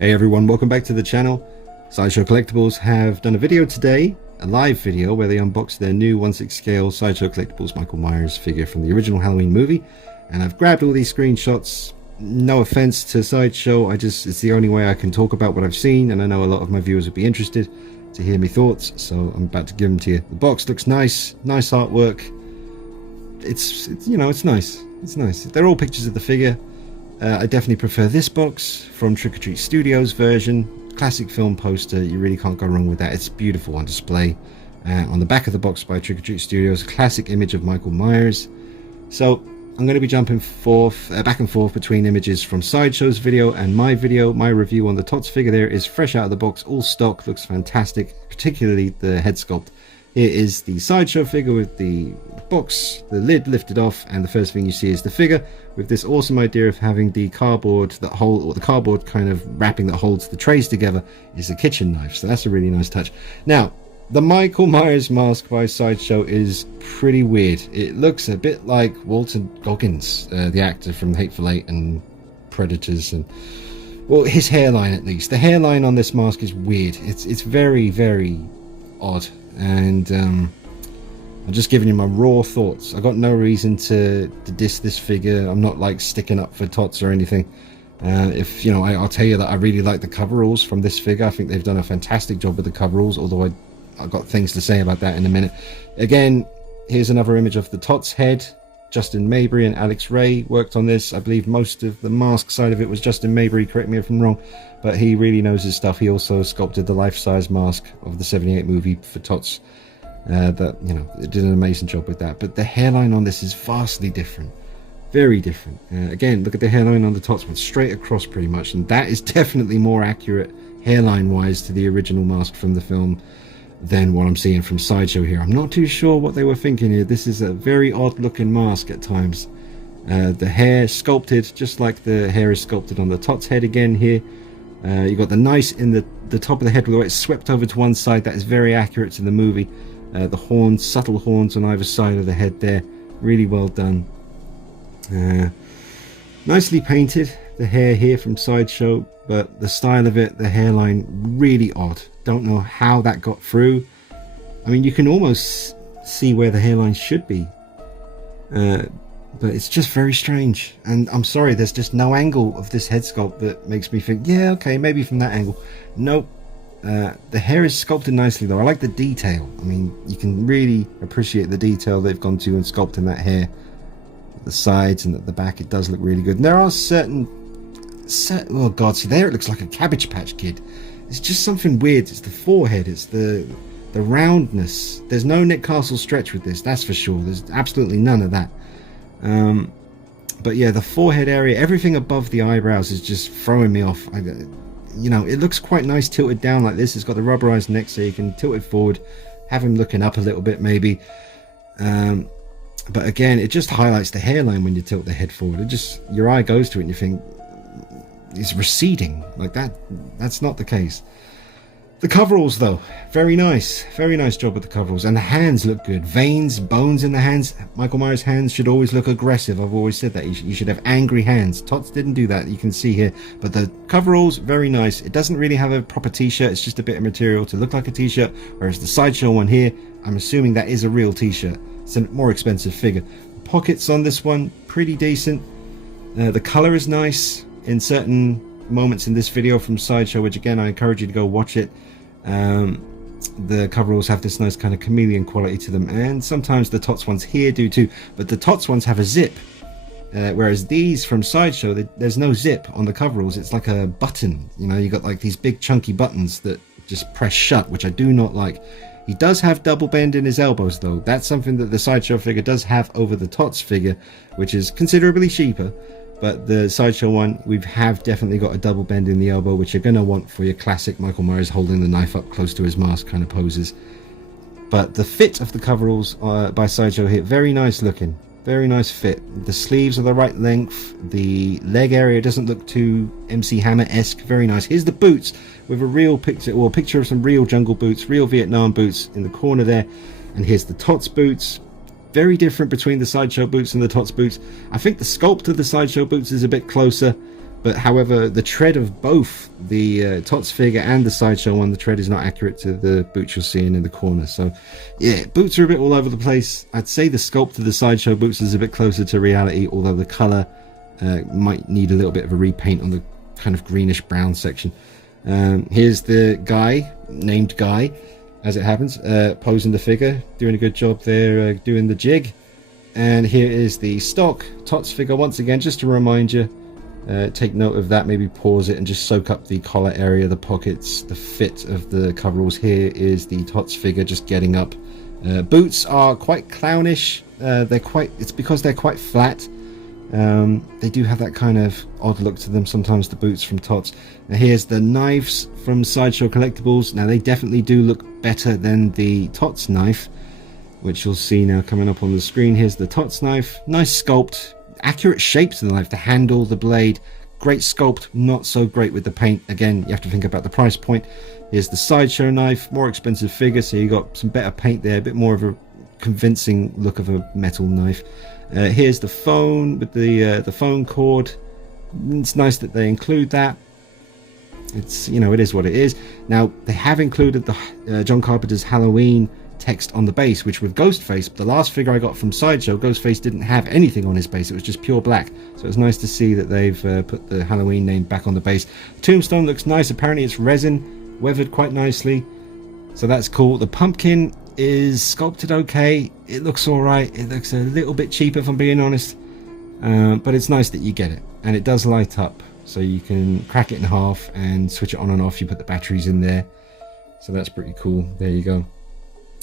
Hey everyone, welcome back to the channel. Sideshow Collectibles have done a video today, a live video, where they unbox their new 1/6 scale Sideshow Collectibles Michael Myers figure from the original Halloween movie. And I've grabbed all these screenshots. No offense to Sideshow, it's the only way I can talk about what I've seen, and I know a lot of my viewers would be interested to hear me thoughts, so I'm about to give them to you. The box looks nice artwork. It's nice. It's nice. They're all pictures of the figure. I definitely prefer this box from Trick or Treat Studios version. Classic film poster, you really can't go wrong with that. It's beautiful on display. On the back of the box by Trick or Treat Studios, classic image of Michael Myers. So I'm going to be jumping back and forth between images from Sideshow's video and my video. My review on the Tots figure there is fresh out of the box, all stock, looks fantastic, particularly the head sculpt. Here is the Sideshow figure with the box, the lid lifted off, and the first thing you see is the figure with this awesome idea of having the cardboard the cardboard kind of wrapping that holds the trays together is a kitchen knife. So that's a really nice touch. Now, the Michael Myers mask by Sideshow is pretty weird. It looks a bit like Walter Goggins, the actor from Hateful Eight and Predators, and well, his hairline at least. The hairline on this mask is weird. It's very, very odd. And I'm just giving you my raw thoughts. I got no reason to diss this figure. I'm not like sticking up for Tots or anything. I'll tell you that I really like the coveralls from this figure. I think they've done a fantastic job with the coveralls, although I've got things to say about that in a minute. Again, here's another image of the Tots head. Justin Mabry and Alex Ray worked on this. I believe most of the mask side of it was Justin Mabry, correct me if I'm wrong, but he really knows his stuff. He also sculpted the life-size mask of the '78 movie for Tots. It did an amazing job with that. But the hairline on this is vastly different, very different. Again, look at the hairline on the Tots one, straight across pretty much, and that is definitely more accurate hairline-wise to the original mask from the film than what I'm seeing from Sideshow here. I'm not too sure what they were thinking here. This is a very odd looking mask at times. The hair sculpted just like the hair is sculpted on the Tots head again here. You got the nice in the top of the head, the way it's swept over to one side. That is very accurate to the movie. The horns, subtle horns on either side of the head there, really well done. Nicely painted, the hair here from Sideshow, but the style of it, the hairline, really odd. Don't know how that got through. I mean, you can almost see where the hairline should be, but it's just very strange. And I'm sorry, there's just no angle of this head sculpt that makes me think, yeah, okay, maybe from that angle. Nope. The hair is sculpted nicely though. I like the detail. I mean, you can really appreciate the detail they've gone to in sculpting that hair. At the sides and at the back, it does look really good. And there are certain oh god, see there it looks like a Cabbage Patch Kid. It's just something weird. It's the forehead, it's the roundness. There's no Nick Castle stretch with this, that's for sure. There's absolutely none of that. But yeah, the forehead area, everything above the eyebrows is just throwing me off. It looks quite nice tilted down like this. It's got the rubberized neck, so you can tilt it forward, have him looking up a little bit maybe. But again, it just highlights the hairline when you tilt the head forward. Your eye goes to it and you think it's receding like that. That's not the case. The coveralls though, very nice job with the coveralls. And the hands look good. Veins, bones in the hands. Michael Myers' hands should always look aggressive. I've always said that. You should have angry hands. Tots didn't do that, you can see here. But the coveralls, very nice. It doesn't really have a proper t-shirt. It's just a bit of material to look like a t-shirt. Whereas the Sideshow one here, I'm assuming that is a real t-shirt. It's a more expensive figure. Pockets on this one, pretty decent. The color is nice in certain moments in this video from Sideshow, which again I encourage you to go watch it. The coveralls have this nice kind of chameleon quality to them, and sometimes the Tots ones here do too, but the Tots ones have a zip, whereas these from Sideshow, there's no zip on the coveralls. It's like a button, you got like these big chunky buttons that just press shut, which I do not like. He does have double bend in his elbows though. That's something that the Sideshow figure does have over the Tots figure, which is considerably cheaper. But the Sideshow one, we have definitely got a double bend in the elbow, which you're going to want for your classic Michael Myers holding the knife up close to his mask kind of poses. But the fit of the coveralls by Sideshow here, very nice looking. Very nice fit. The sleeves are the right length. The leg area doesn't look too MC Hammer-esque. Very nice. Here's the boots with a real picture, or a picture of some real jungle boots, real Vietnam boots in the corner there. And here's the Tots boots. Very different between the Sideshow boots and the Tots boots. I think the sculpt of the Sideshow boots is a bit closer. But however, the tread of both the Tots figure and the Sideshow one, the tread is not accurate to the boots you're seeing in the corner. So yeah, boots are a bit all over the place. I'd say the sculpt of the Sideshow boots is a bit closer to reality, although the color might need a little bit of a repaint on the kind of greenish brown section. Here's the guy, named Guy, as it happens, posing the figure, doing a good job there, doing the jig. And here is the stock Tots figure once again, just to remind you. Take note of that, maybe pause it and just soak up the collar area, the pockets, the fit of the coveralls. Here is the Tots figure just getting up. Boots are quite clownish. It's because they're quite flat. They do have that kind of odd look to them sometimes, the boots from Tots. Now here's the knives from Sideshow Collectibles. Now they definitely do look better than the Tots knife, which you'll see now coming up on the screen. Here's the Tots knife, nice sculpt, accurate shape to the knife, the handle, the blade, great sculpt, not so great with the paint. Again, you have to think about the price point. Here's the Sideshow knife, more expensive figure, so you got some better paint there, a bit more of a convincing look of a metal knife. Here's the phone with the phone cord. It's nice that they include that. It's, you know, it is what it is. Now they have included the John Carpenter's Halloween text on the base, which with Ghostface, the last figure I got from Sideshow, Ghostface didn't have anything on his base. It was just pure black. So it's nice to see that they've put the Halloween name back on the base. Tombstone looks nice. Apparently it's resin, weathered quite nicely, so that's cool. The pumpkin is sculpted okay. It looks all right. It looks a little bit cheap, if I'm being honest, but it's nice that you get it, and it does light up, so you can crack it in half and switch it on and off. You put the batteries in there, so that's pretty cool. There you go.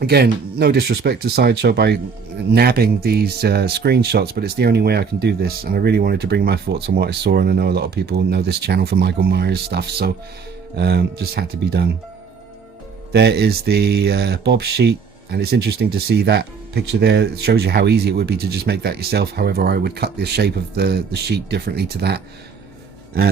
Again, no disrespect to Sideshow by nabbing these screenshots, but it's the only way I can do this, and I really wanted to bring my thoughts on what I saw, and I know a lot of people know this channel for Michael Myers stuff, so just had to be done. There is the Bob sheet, and it's interesting to see that picture there. It shows you how easy it would be to just make that yourself. However, I would cut the shape of the sheet differently to that.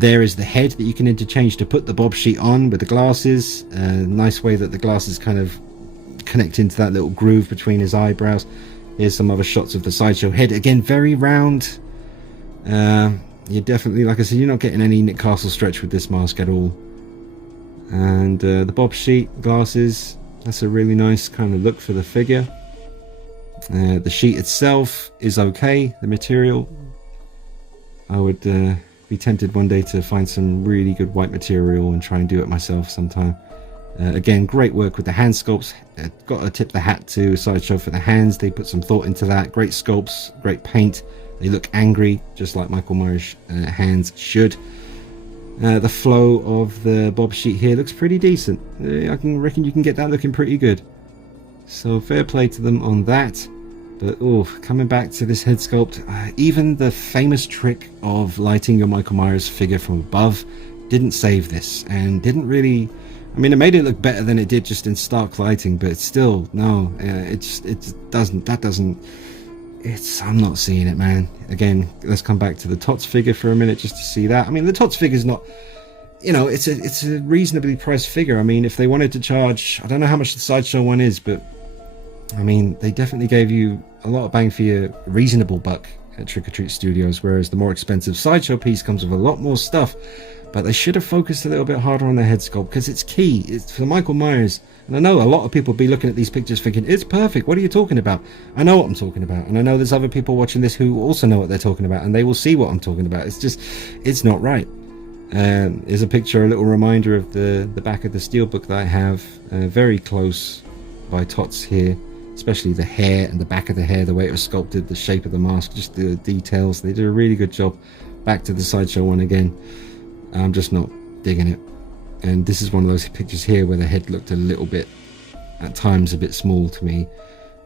There is the head that you can interchange to put the Bob sheet on with the glasses. Nice way that the glasses kind of connect into that little groove between his eyebrows. Here's some other shots of the Sideshow head. Again, very round. You're definitely, like I said, you're not getting any Nick Castle stretch with this mask at all. And the Bob sheet glasses, that's a really nice kind of look for the figure. The sheet itself is okay. The material, I would be tempted one day to find some really good white material and try and do it myself sometime. Again, great work with the hand sculpts. Got to tip the hat to Sideshow for the hands. They put some thought into that. Great sculpts, great paint. They look angry, just like Michael Myers' hands should. The flow of the Bob sheet here looks pretty decent. I reckon you can get that looking pretty good. So fair play to them on that. But coming back to this head sculpt, even the famous trick of lighting your Michael Myers figure from above didn't save this, and didn't really. I mean, it made it look better than it did just in stark lighting, but still, no, it doesn't. I'm not seeing it, man. Again, let's come back to the Tots figure for a minute just to see that. I mean, the Tots figure's not, you know, it's a reasonably priced figure. I mean, if they wanted to charge, I don't know how much the Sideshow one is, but I mean, they definitely gave you a lot of bang for your reasonable buck at Trick or Treat Studios, whereas the more expensive Sideshow piece comes with a lot more stuff. But they should have focused a little bit harder on the head sculpt, because it's key. It's for Michael Myers. And I know a lot of people be looking at these pictures thinking, it's perfect, what are you talking about? I know what I'm talking about. And I know there's other people watching this who also know what they're talking about, and they will see what I'm talking about. It's just, it's not right. Here's a picture, a little reminder of the back of the steelbook that I have. Very close by Tots here. Especially the hair and the back of the hair, the way it was sculpted, the shape of the mask, just the details. They did a really good job. Back to the Sideshow one again. I'm just not digging it. And this is one of those pictures here where the head looked a little bit, at times, a bit small to me.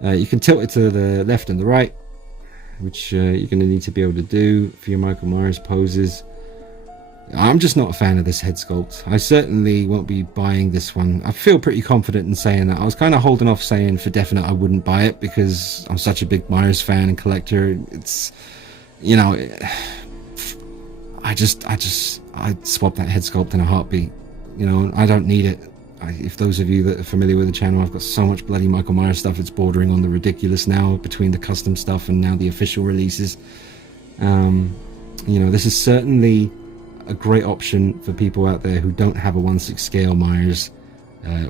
You can tilt it to the left and the right, which you're going to need to be able to do for your Michael Myers poses. I'm just not a fan of this head sculpt. I certainly won't be buying this one. I feel pretty confident in saying that. I was kind of holding off saying for definite I wouldn't buy it, because I'm such a big Myers fan and collector. It's, you know, I'd swap that head sculpt in a heartbeat. You know, I don't need it. If those of you that are familiar with the channel, I've got so much bloody Michael Myers stuff, it's bordering on the ridiculous now, between the custom stuff and now the official releases. You know, this is certainly a great option for people out there who don't have a 1/6 scale Myers,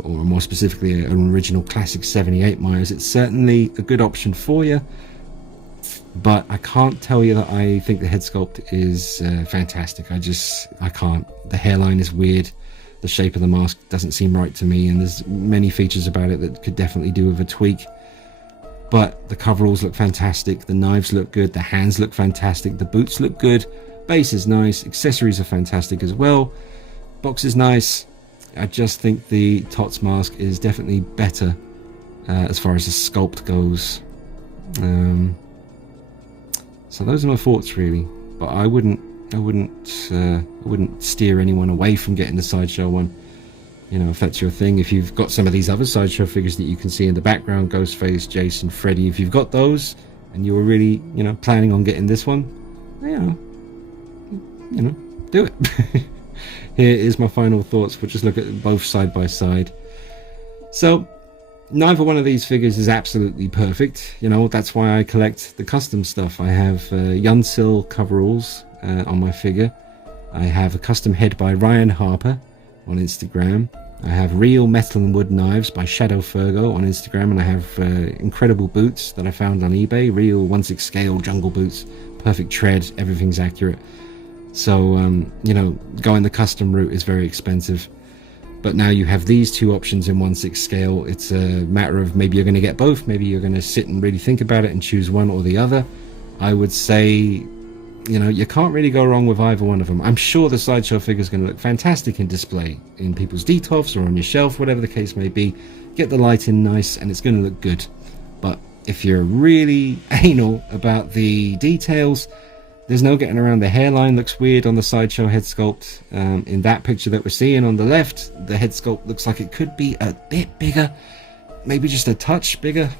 or more specifically an original classic 78 Myers. It's certainly a good option for you, but I can't tell you that I think the head sculpt is fantastic. I can't. The hairline is weird, the shape of the mask doesn't seem right to me, and there's many features about it that could definitely do with a tweak. But the coveralls look fantastic, the knives look good, the hands look fantastic, the boots look good, base is nice, accessories are fantastic as well, box is nice. I just think the Tots mask is definitely better as far as the sculpt goes. So those are my thoughts really, but I wouldn't steer anyone away from getting the Sideshow one. You know, if that's your thing. If you've got some of these other Sideshow figures that you can see in the background, Ghostface, Jason, Freddy, if you've got those and you were really, you know, planning on getting this one, you know, do it. Here is my final thoughts. We'll just look at both side by side. So neither one of these figures is absolutely perfect. You know, that's why I collect the custom stuff. I have Yunsil coveralls on my figure. I have a custom head by Ryan Harper on Instagram. I have real metal and wood knives by Shadow Fergo on Instagram, and I have incredible boots that I found on eBay, real 1/6 scale jungle boots, perfect tread, everything's accurate. So you know, going the custom route is very expensive, but now you have these two options in 1/6 scale. It's a matter of maybe you're going to get both, maybe you're going to sit and really think about it and choose one or the other. I would say, you know, you can't really go wrong with either one of them. I'm sure the Sideshow figure is going to look fantastic in display, in people's detofs or on your shelf, whatever the case may be. Get the light in nice and it's going to look good. But if you're really anal about the details, there's no getting around. The hairline looks weird on the Sideshow head sculpt. In that picture that we're seeing on the left, the head sculpt looks like it could be a bit bigger, maybe just a touch bigger.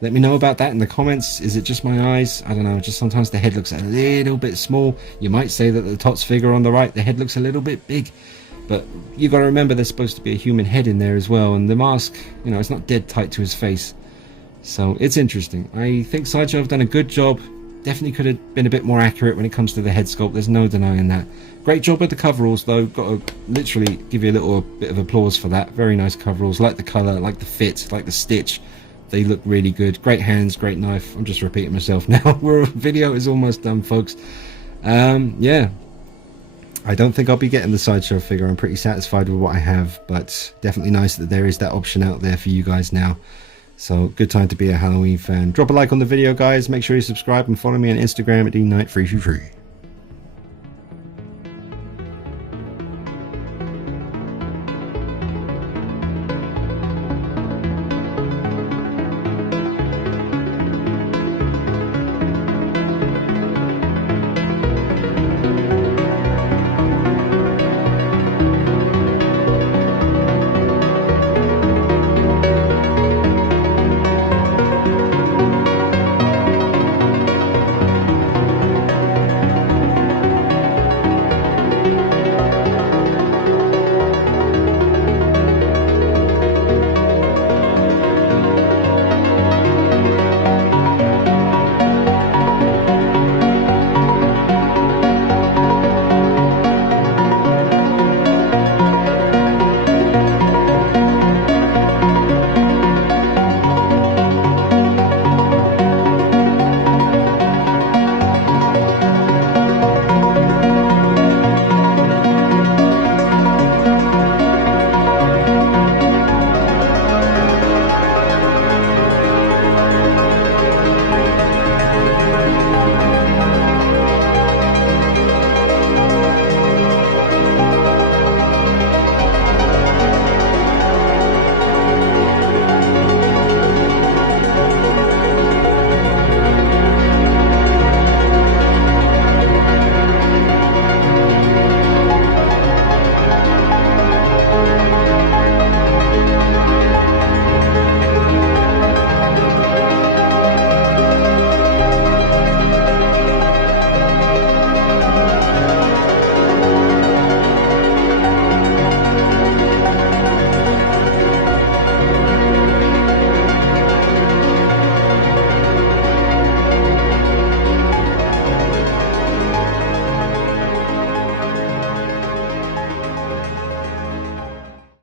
Let me know about that in the comments. Is it just my eyes? I don't know, just sometimes the head looks a little bit small. You might say that the Tots figure on the right, the head looks a little bit big, but you got to remember there's supposed to be a human head in there as well, and the mask, you know, it's not dead tight to his face. So it's interesting. I think Sideshow have done a good job. Definitely could have been a bit more accurate when it comes to the head sculpt, there's no denying that. Great job with the coveralls though, got to literally give you a little bit of applause for that. Very nice coveralls, like the colour, like the fit, like the stitch. They look really good. Great hands, great knife. I'm just repeating myself now. Our video is almost done, folks. Yeah, I don't think I'll be getting the Sideshow figure. I'm pretty satisfied with what I have, but definitely nice that there is that option out there for you guys now. So good time to be a Halloween fan. Drop a like on the video, guys. Make sure you subscribe and follow me on Instagram at DKnight333.